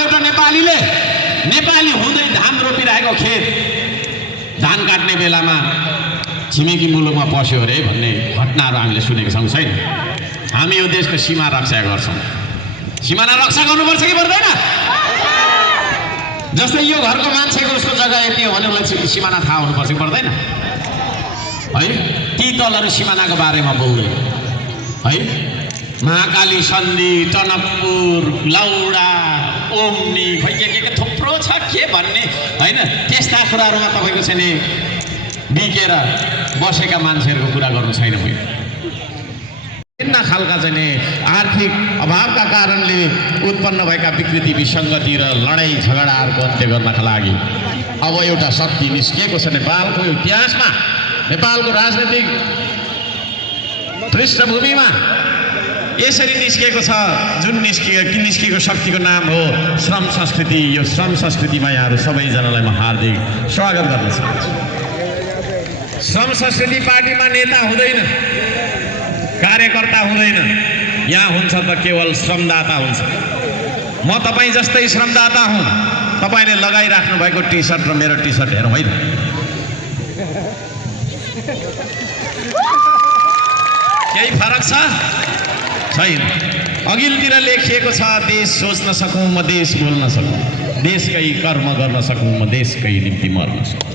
एउटा नेपालीले नेपाली हुँदै धान रोपिरहेको खेत धान काट्ने बेलामा छिमेकी मुलुकमा पस्यो अरे भन्ने घटनाहरू हामीले सुनेका छौँ छैन? हामी यो देशको सीमा रक्षा गर्छौँ। सीमाना रक्षा गर्नुपर्छ कि पर्दैन? जस्तै यो घरको मान्छेको उसको जग्गा यति हो भने उसलाई सिमाना थाहा हुनुपर्छ कि पर्दैन? है ती दलहरू सिमानाको बारेमा बोल्दैन है। महाकाली सन्धि, टनकपुर, लौडा, ओम्नी, खै के थुप्रो छ के भन्ने होइन, त्यस्ता कुराहरूमा तपाईँको चाहिँ नि बिकेर बसेका मान्छेहरूको कुरा गर्नु छैन। विभिन्न खालका चाहिँ नि आर्थिक अभावका कारणले उत्पन्न भएका विकृति विसङ्गति र लडाइँ झगडाहरूको अन्त्य गर्नका लागि अब एउटा शक्ति निस्किएको छ नेपालको इतिहासमा। नेपालको राजनीतिक पृष्ठभूमिमा यसरी निस्किएको छ, जुन निस्किएको शक्तिको नाम हो श्रम संस्कृति। यो श्रम संस्कृतिमा यहाँहरू सबैजनालाई म हार्दिक स्वागत गर्न चाहन्छु। श्रम संस्कृति पार्टीमा नेता हुँदैन, कार्यकर्ता हुँदैन, यहाँ हुन्छ त केवल श्रमदाता हुन्छ। म तपाईँ जस्तै श्रमदाता हुँ। तपाईँले लगाइराख्नु भएको टी सर्ट र मेरो टी सर्ट हेरौँ है। केही फरक छ? छैन। अघिल्तिर लेखिएको छ देश सोच्न सकौँ म देश बोल्न सकौँ, देशकै कर्म गर्न सकौँ म देशकै निम्ति मर्न सकौँ।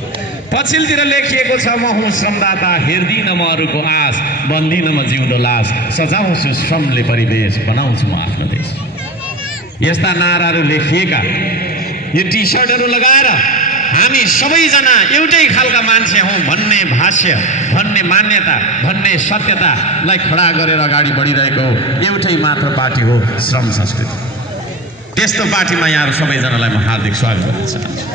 पछिल्तिर लेखिएको छ म हुँ श्रमदाता, हेर्दिनँ म अरूको आश, बन्दिनँ म जिउँदो लास, सजाउँछु श्रमले परिवेश, बनाउँछु म आफ्नो देश। यस्ता नाराहरू लेखिएका यो टी सर्टहरू लगाएर हामी सबैजना एउटै खालका मान्छे हौँ भन्ने भाष्य, भन्ने मान्यता, भन्ने सत्यतालाई खडा गरेर अगाडि बढिरहेको एउटै मात्र पार्टी हो श्रम संस्कृति। त्यस्तो पार्टीमा यहाँहरू सबैजनालाई म हार्दिक स्वागत गर्न चाहन्छु।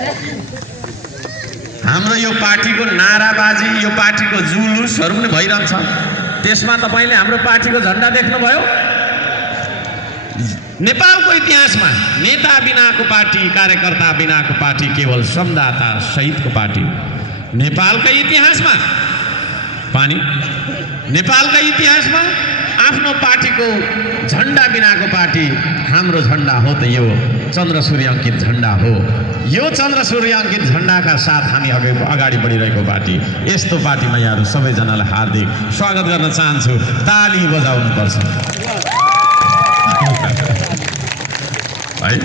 हाम्रो यो पार्टीको नाराबाजी, यो पार्टीको जुलुसहरू पनि भइरहन्छ। त्यसमा तपाईँले हाम्रो पार्टीको झन्डा देख्नुभयो? नेपालको इतिहासमा नेता बिनाको पार्टी, कार्यकर्ता बिनाको पार्टी, केवल श्रमदाता सहितको पार्टी। नेपालकै इतिहासमा पानी, नेपालकै इतिहासमा आफ्नो पार्टीको झन्डा बिनाको पार्टी हाम्रो झन्डा हो त यो चन्द्र सूर्य अङ्कित झन्डा हो। यो चन्द्र सूर्य अङ्कित झन्डाका साथ हामी अगाडि बढिरहेको पार्टी। यस्तो पार्टीमा यहाँहरू सबैजनालाई हार्दिक स्वागत गर्न चाहन्छु। ताली बजाउनुपर्छ है।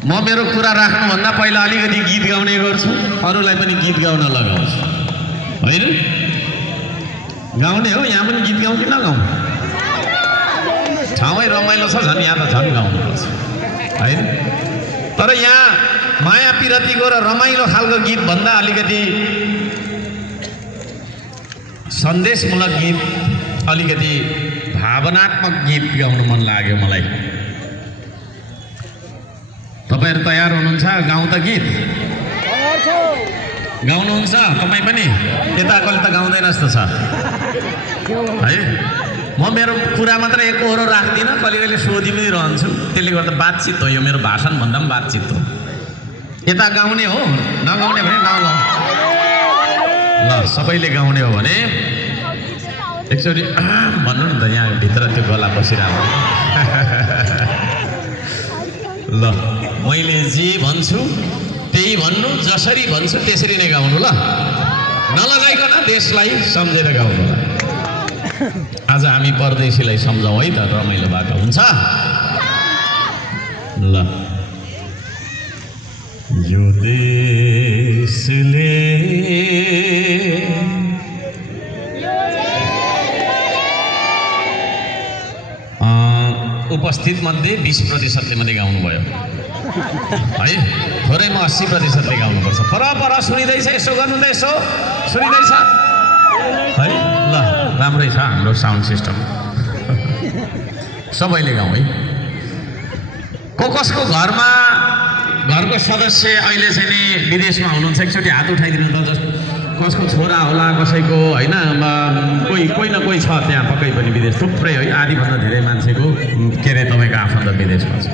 म मेरो कुरा राख्नुभन्दा पहिला अलिकति गीत गाउने गर्छु, अरूलाई पनि गीत गाउन लगाउँछु होइन? गाउने हो, यहाँ पनि गीत गाउँ कि नगाउँ? ठाउँै रमाइलो छ, झन् यहाँ त झन् गाउनुपर्छ होइन? तर यहाँ माया पिरतीको र रमाइलो खालको गीत भन्दा अलिकति सन्देशमूलक गीत, अलिकति भावनात्मक गीत गाउन मन लाग्यो मलाई। तपाईँहरू तयार हुनुहुन्छ? गाउँ त गीत गाउनुहुन्छ तपाईँ पनि? यता कहिले त गाउँदैन जस्तो छ है। म मेरो कुरा मात्र एकहोरो राख्दिनँ, कहिले कहिले सोधि पनि रहन्छु। त्यसले गर्दा बातचित हो, यो मेरो भाषण भन्दा पनि बातचित हो। यता गाउने हो, नगाउने भने नगाउँ ल। सबैले गाउने हो भने एकचोटि भन्नु नि त, यहाँ भित्र त्यो गला बसिरहेको ल। मैले जे भन्छु त्यही भन्नु, जसरी भन्छु त्यसरी नै गाउनु ल। नलगाइकन देशलाई सम्झेर गाउनु। आज हामी परदेशीलाई सम्झौँ है त, रमाइलो बाटो हुन्छ ल। यो देशले उपस्थित मध्ये 20%ले मात्रै गाउनुभयो है। थोरै म 80%ले गाउनुपर्छ। पर सुनिँदैछ? यसो गर्नु त, यसो सुनिँदैछ है ल? राम्रै छ हाम्रो साउन्ड सिस्टम। सबैले गाउँ है। कसको घरको सदस्य अहिले चाहिँ नि विदेशमा हुनुहुन्छ? एकचोटि हात उठाइदिनु त। कसको छोरा होला, कसैको होइन, कोही न कोही छ त्यहाँ पक्कै पनि विदेश। थुप्रै है, आधीभन्दा धेरै मान्छेको के अरे तपाईँको आफन्त विदेशमा छ।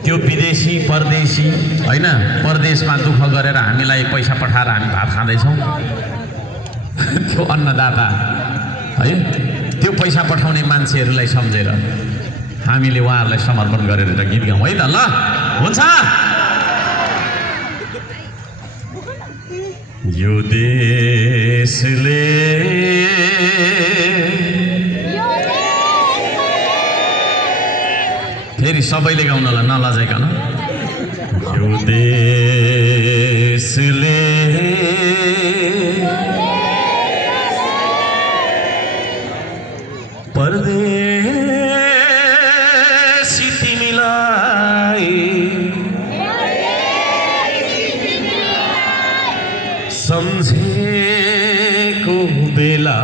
त्यो विदेशी परदेशी होइन, परदेशमा दुःख गरेर हामीलाई पैसा पठाएर हामी भात खाँदैछौँ। त्यो अन्नदाता है, त्यो पैसा पठाउने मान्छेहरूलाई सम्झेर हामीले उहाँहरूलाई समर्पण गरेर एउटा गीत गाउँ है त ल हुन्छ यो देशले फेरि सबैले गाउनलाई नलजाइकन यो देशले परदेशी तिमीलाई सम्झेको बेला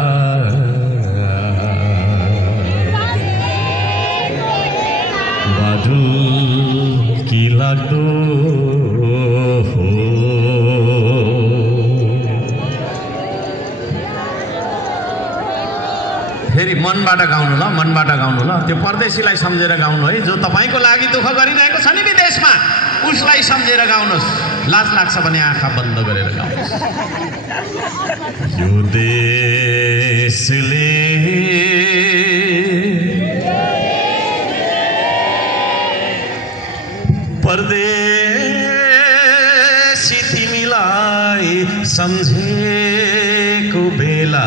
बादल की लाग्दो हो फेरि मनबाट गाउनु ल मनबाट गाउनु ल त्यो परदेशीलाई सम्झेर गाउनु है जो तपाईँको लागि दुःख गरिरहेको छ नि विदेशमा उसलाई सम्झेर गाउनुहोस् लाज लाग्छ भने आँखा बन्द गरेर गाउनुहोस् यो देशले परदेशी तिमीलाई सम्झेको बेला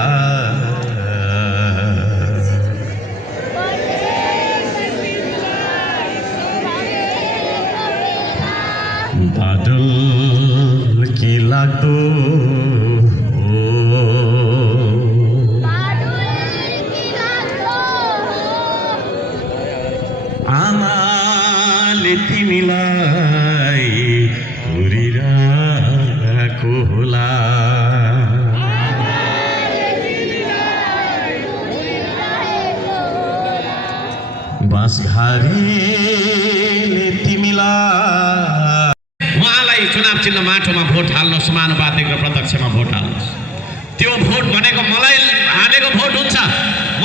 बादल की लाग्दो आमाले तिमीलाई पुरिरहेको होला बाँसघारीले तिमीलाई उहाँलाई चुनाव चिन्ह माटोमा भोट हाल्नुहोस् समानुपातिक र प्रत्यक्षमा भोट हाल्नुहोस् त्यो भोट भनेको मलाई हालेको भोट हुन्छ म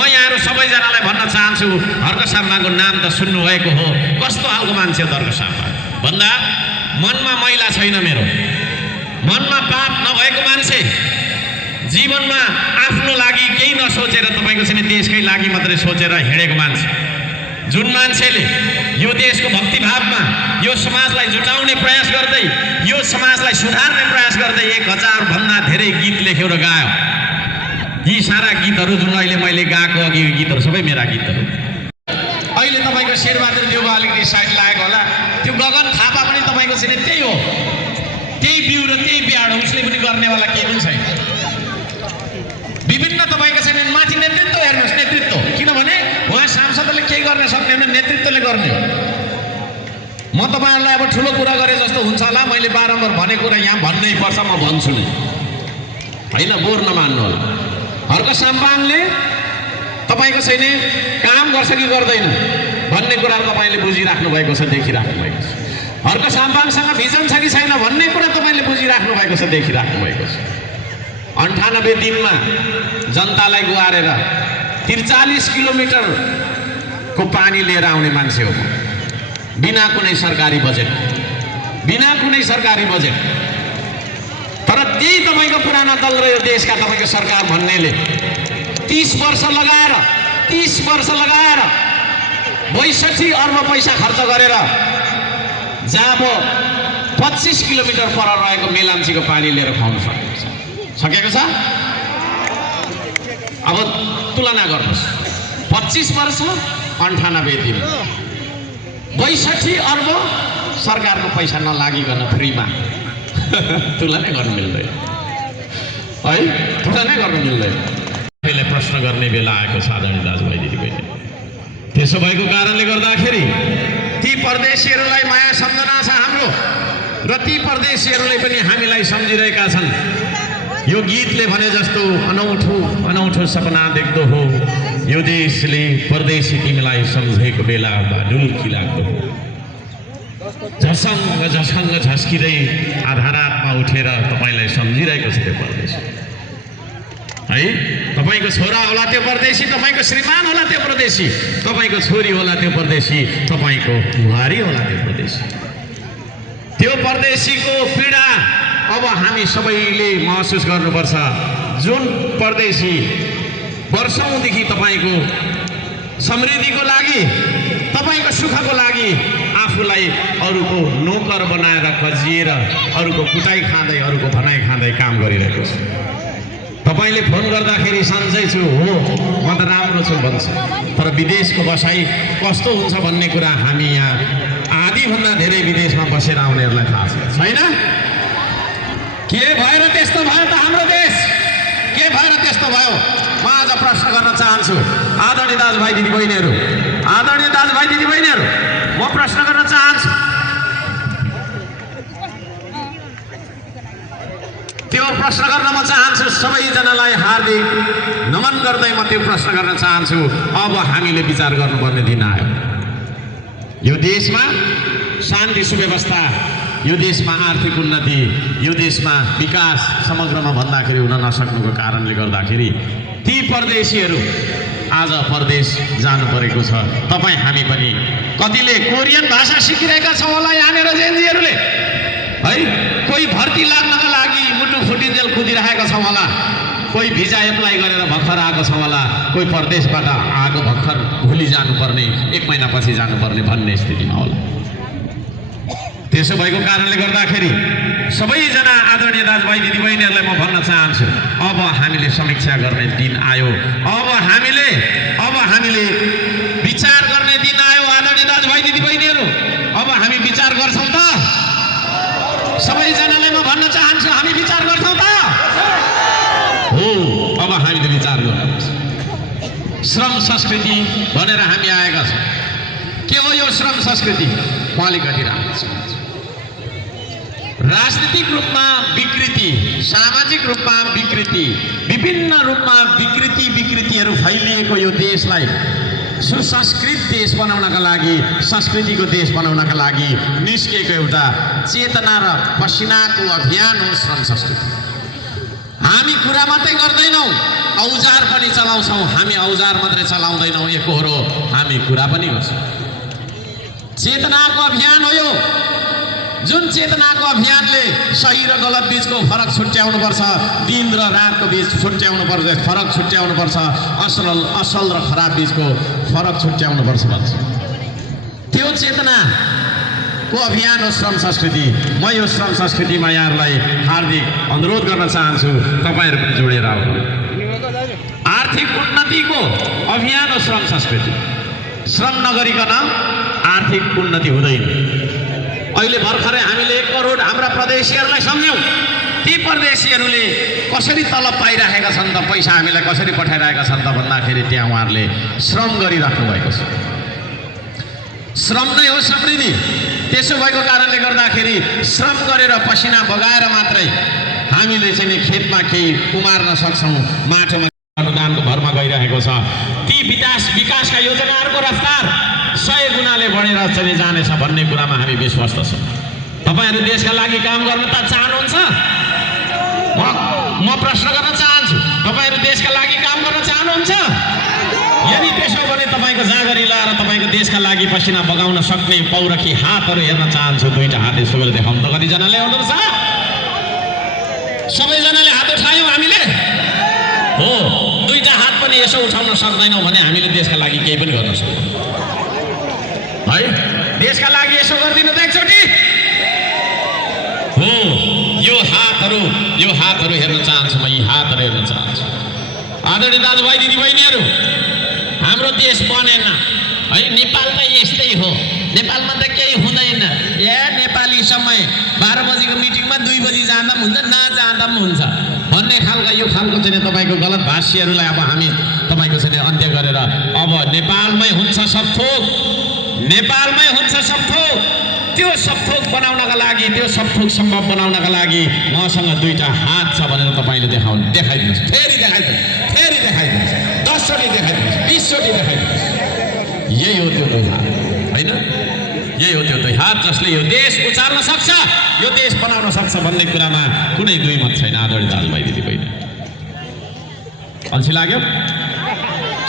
यहाँहरू सबैजनालाई भन्न चाहन्छु हर्क साम्माको नाम त सुन्नुभएको हो कस्तो खालको मान्छे हो हर्क साम्मा भन्दा मनमा मैला छैन मेरो मनमा पाप नभएको मान्छे जीवनमा आफ्नो लागि केही नसोचेर तपाईँको चाहिँ देशकै लागि मात्रै सोचेर हिँडेको मान्छे जुन मान्छेले यो देशको भक्तिभावमा यो समाजलाई जुटाउने प्रयास गर्दै यो समाजलाई सुधार्ने प्रयास गर्दै 1000 भन्दा धेरै गीत लेख्यो र गायो यी सारा गीतहरू जुन अहिले मैले गाएको अघि गीतहरू सबै मेरा गीतहरू अहिले तपाईँको शेरबहादुर देउवा अलिकति साइड लागेको होला त्यो गगन थापा पनि तपाईँको चाहिँ त्यही हो त्यही बिउ र त्यही बिहाड उसले पनि गर्नेवाला केही पनि छैन विभिन्न तपाईँको चाहिँ माथि नेतृत्व हेर्नुहोस् नेतृत्व किनभने उहाँ सांसदले केही गर्न सक्ने भने नेतृत्वले गर्ने म तपाईँहरूलाई अब ठुलो कुरा गरे जस्तो हुन्छ होला मैले बारम्बार भनेको कुरा यहाँ भन्नै पर्छ म भन्छु नै होइन बोर नमान्नु होला हर्क साम्पाङले तपाईँको चाहिँ काम गर्छ कि गर्दैन भन्ने कुरा तपाईँले बुझिराख्नु भएको छ देखिराख्नु भएको छ हर्क साम्पाङसँग भिजन छ कि छैन भन्ने कुरा तपाईँले बुझिराख्नु भएको छ देखिराख्नु भएको छ 98 दिनमा जनतालाई गुहारेर 43 किलोमिटरको पानी लिएर आउने मान्छे हो बिना कुनै सरकारी बजेट तर त्यही तपाईँको पुराना दल र यो देशका तपाईँको सरकार भन्नेले 30 वर्ष लगाएर 62 अर्ब पैसा खर्च गरेर जहाँ 25 किलोमिटर पर रहेको मेलाम्चीको पानी लिएर खुवाउन सकेको छ अब तुलना गर्नुहोस् 25 वर्ष 98 दिन 62 अर्ब सरकारको पैसा नलागिकन फ्रीमा तुलना गर्नु मिल्दैन है तुलना गर्नु मिल्दैन अहिले प्रश्न गर्ने बेला आएको छ आदरणीय दाजुभाइ दिदीबहिनी त्यसो भएको कारणले गर्दाखेरि ती परदेशीहरूलाई माया सम्झना छ हाम्रो र ती परदेशीहरूले पनि हामीलाई सम्झिरहेका छन् यो गीतले भने जस्तो अनौठो सपना देख्दो हो यो देशले परदेशी तिमीलाई सम्झेको बेला बाडुल्की लाग्दो हो झसङ्ग झस्किँदै आधारातमा उठेर तपाईँलाई सम्झिरहेको छ त्यो परदेशी है तपाईँको छोरा होला त्यो परदेशी तपाईँको श्रीमान होला त्यो परदेशी तपाईँको छोरी होला त्यो परदेशी तपाईँको बुहारी होला त्यो परदेशी त्यो परदेशीको पीडा अब हामी सबैले महसुस गर्नुपर्छ जुन परदेशी वर्षौंदेखि तपाईको समृद्धिको लागि, तपाईँको सुखको लागि आफूलाई अरूको नोकर बनाएर कजिएर अरूको कुटाइ खाँदै अरूको भनाइ खाँदै काम गरिरहेको छु। तपाईँले फोन गर्दाखेरि सन्चै छु, हो म त राम्रो छु भन्छ, तर विदेशको बसाइ कस्तो हुन्छ भन्ने कुरा हामी यहाँ आधीभन्दा धेरै विदेशमा बसेर आउनेहरूलाई थाहा छैन। के भएर त्यस्तो भयो त हाम्रो देश? के भएर त्यस्तो भयो? म आज प्रश्न गर्न चाहन्छु आदरणीय दाजुभाइ दिदीबहिनीहरू, आदरणीय दाजुभाइ दिदीबहिनीहरू, म प्रश्न गर्न चाहन्छु। त्यो प्रश्न गर्न म चाहन्छु, सबैजनालाई हार्दिक नमन गर्दै म त्यो प्रश्न गर्न चाहन्छु। अब हामीले विचार गर्नुपर्ने दिन आयो। यो देशमा शान्ति सुव्यवस्था, यो देशमा आर्थिक उन्नति, यो देशमा विकास समग्रमा भन्दाखेरि हुन नसक्नुको कारणले गर्दाखेरि ती परदेशीहरू आज परदेश जानु परेको छ। तपाईँ हामी पनि कतिले कोरियन भाषा सिकिरहेका छौँ होला यहाँनिर जेन्जीहरूले है, कोही भर्ती लाग्नका लागि मुटु फुटिन्जेल कुदिरहेका छौँ होला, कोही भिजा एप्लाई गरेर भर्खर आएको छ होला, कोही परदेशबाट आएको भर्खर भोलि जानुपर्ने, 1 महिनापछि जानुपर्ने भन्ने स्थितिमा होला। त्यसो भएको कारणले गर्दाखेरि सबैजना आदरणीय दाजुभाइ दिदीबहिनीहरूलाई म भन्न चाहन्छु, अब हामीले समीक्षा गर्ने दिन आयो। अब हामीले विचार गर्ने दिन आयो। आदरणीय दाजुभाइ दिदीबहिनीहरू, अब हामी विचार गर्छौँ त? सबैजनालाई म भन्न चाहन्छु, हामी विचार गर्छौँ त? हो, अब हामीले विचार गर्नुपर्छ। श्रम संस्कृति भनेर हामी आएका छौँ। के हो यो श्रम संस्कृति? म अलिकति राम्रो छ। राजनीतिक रूपमा विकृति, सामाजिक रूपमा विकृति, विभिन्न रूपमा विकृतिहरू फैलिएको यो देशलाई सुसंस्कृत देश बनाउनका लागि, संस्कृतिको देश बनाउनका लागि निस्केको एउटा चेतना र पसिनाको अभियान हो श्रम संस्कृति। हामी कुरा मात्रै गर्दैनौँ, औजार पनि चलाउँछौँ। हामी औजार मात्रै चलाउँदैनौँ एकहोरो, हामी कुरा पनि गर्छौँ। चेतनाको अभियान हो यो, जुन चेतनाको अभियानले सही र गलत बीचको फरक छुट्याउनुपर्छ, दिन र रातको बीच छुट्याउनुपर्छ, फरक छुट्याउनुपर्छ, असल र खराब बीचको फरक छुट्याउनुपर्छ भन्छ। त्यो चेतनाको अभियान हो श्रम संस्कृति। म यो श्रम संस्कृतिमा यहाँहरूलाई हार्दिक अनुरोध गर्न चाहन्छु, तपाईँहरू पनि जोडेर आउनु। आर्थिक उन्नतिको अभियान हो श्रम संस्कृति। श्रम नगरिकन आर्थिक उन्नति हुँदैन। अहिले भर्खरै हामीले 1 करोड हाम्रा परदेशीहरूलाई सम्झ्यौँ। ती परदेशीहरूले कसरी तलब पाइरहेका छन् त, पैसा हामीलाई कसरी पठाइरहेका छन् त भन्दाखेरि त्यहाँ उहाँहरूले श्रम गरिराख्नु भएको छ। श्रम नै हो समृद्धि। त्यसो भएको कारणले गर्दाखेरि श्रम गरेर पसिना बगाएर मात्रै हामीले चाहिँ खेतमा केही उमार्न सक्छौँ, माटोमा अनुदानको भरमा गइरहेको छ। ती विकासका योजनाहरूको रफ्तार 100 गुणाले बढेर चाहिँ जानेछ भन्ने कुरामा हामी विश्वस्त छौँ। तपाईँहरू देशका लागि काम गर्न त चाहनुहुन्छ? म प्रश्न गर्न चाहन्छु, तपाईँहरू देशका लागि काम गर्न चाहनुहुन्छ? यदि त्यसो भने तपाईँको जाँगरी लाएर तपाईँको देशका लागि पसिना बगाउन सक्ने पौरखी हातहरू हेर्न चाहन्छु। 2टा हात यसो गरेर देखाउनु त। कतिजनाले आउँदो छ? सबैजनाले हात उठायौँ हामीले? हो, 2टा हात पनि यसो उठाउन सक्दैनौँ भने हामीले देशका लागि केही पनि गर्न सक्दैनौँ है। देशका लागि यसो गरिदिनु त एकचोटि। हो, यो हातहरू हेर्न चाहन्छु म, यी हातहरू हेर्न चाहन्छु। आदरणीय दाजुभाइ दिदीबहिनीहरू, हाम्रो देश बनेन है। नेपाल त यस्तै हो, नेपालमा त केही हुँदैन। नेपाली समय 12 बजीको मिटिङमा 2 बजी जाँदा पनि हुन्छ, नजाँदा पनि हुन्छ भन्ने यो खालको चाहिँ तपाईँको गलत भाष्यहरूलाई अब हामी तपाईँको चाहिँ अन्त्य गरेर अब नेपालमै हुन्छ सब थोक, नेपालमै हुन्छ सब थोक। त्यो सब थोक बनाउनका लागि, त्यो सब थोक सम्भव बनाउनका लागि मसँग 2टा हात छ भनेर तपाईँले देखाइदिनुहोस्। फेरि देखाइदिनुहोस्, 10 चोटि देखाइदिनुहोस्, 20 चोटि देखाइदिनुहोस्। यही हो त्यो 2 हात होइन? यही हो त्यो 2 हात जसले यो देश उचाल्न सक्छ, यो देश बनाउन सक्छ भन्ने कुरामा कुनै दुई मत छैन। आदरणीय दाजुभाइ दिदीबहिनी, अल्छी लाग्यो?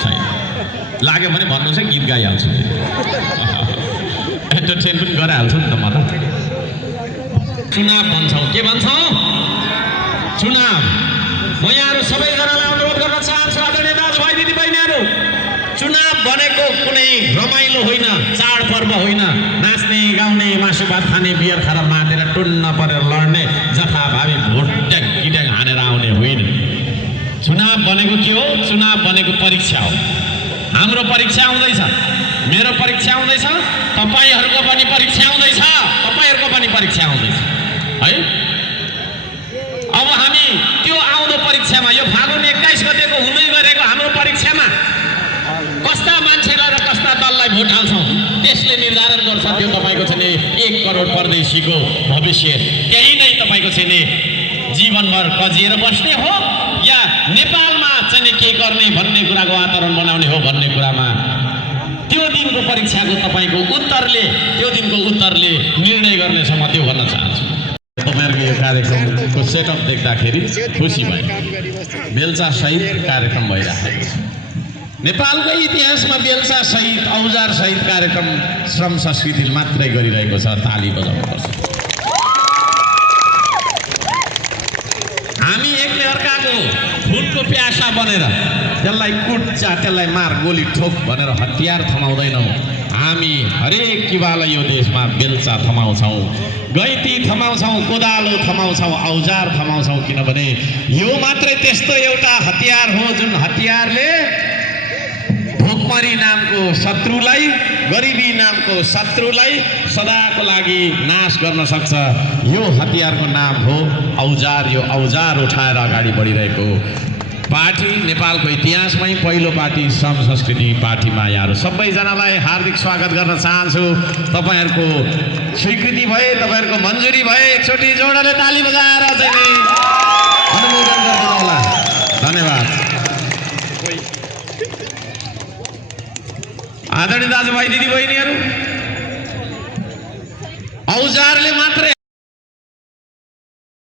छैन। लाग्यो भने भन्नुहोस् है, गीत गाइहाल्छु, एन्टरटेन पनि गराइहाल्छु नि त म त। चुनाव भन्छौँ, के भन्छौँ? चुनाव। म यहाँहरू सबैजनालाई अनुरोध गर्न चाहन्छु, आदरणीय दाजुभाइ दिदीबहिनीहरू, चुनाव भनेको कुनै रमाइलो होइन, चाडपर्व होइन, नाच्ने गाउने मासु भात खाने बियर खाएर मातेर टुन्न परेर लड्ने जथाभावी भोट गिट्याङ हानेर आउने होइन। चुनाव भनेको के हो? चुनाव भनेको परीक्षा हो। हाम्रो परीक्षा आउँदैछ, मेरो परीक्षा आउँदैछ, तपाईँहरूको पनि परीक्षा आउँदैछ, तपाईँहरूको पनि परीक्षा आउँदैछ है। अब हामी त्यो आउँदो परीक्षामा, यो फागुन 21 गतेको हुँदै गरेको हाम्रो परीक्षामा कस्ता मान्छेलाई र कस्ता दललाई भोट हाल्छौँ त्यसले निर्धारण गर्छ त्यो तपाईँको चाहिँ 1 करोड परदेशीको भविष्य। त्यही नै तपाईँको चाहिँ जीवनभर कजिएर बस्ने हो या नेपालमा चाहिँ के गर्ने भन्ने कुराको वातावरण बनाउने हो भन्ने कुरामा त्यो दिनको परीक्षाको तपाईँको उत्तरले, त्यो दिनको उत्तरले निर्णय गर्नेछ। म त्यो भन्न चाहन्छु। तपाईँहरूको यो कार्यक्रमको सेटअप देख्दाखेरि खुसी भयो। बेलचा सहित कार्यक्रम भइरहेको छ। नेपालकै इतिहासमा बेलचा सहित औजार सहित कार्यक्रम श्रम संस्कृति मात्रै गरिरहेको छ। ताली बजाउनुपर्छ। हामी एकले अर्काको फुलको प्यासा बनेर त्यसलाई कुट्चा, त्यसलाई मार, गोली ठोक भनेर हतियार थमाउँदैनौँ। हामी हरेक युवालाई यो देशमा बेलचा थमाउँछौँ, गैँती थमाउँछौँ, कोदालो थमाउँछौँ, औजार थमाउँछौँ। किनभने यो मात्रै त्यस्तो एउटा हतियार हो जुन हतियारले भोकमरी नामको शत्रुलाई, गरिबी नामको शत्रुलाई सदाको लागि नाश गर्न सक्छ। यो हतियारको नाम हो औजार। यो औजार उठाएर अगाडि बढिरहेको पार्टी नेपालको इतिहासमै पहिलो पार्टी श्रम संस्कृति पार्टीमा यहाँहरू सबैजनालाई हार्दिक स्वागत गर्न चाहन्छु। तपाईँहरूको स्वीकृति भए, तपाईँहरूको मन्जुरी भए एकचोटि जोडले ताली बजाएर चाहिँ अनुमोदन गरिदिनु होला। धन्यवाद। आदरणीय दाजुभाइ दिदीबहिनीहरू, औजारले मात्रै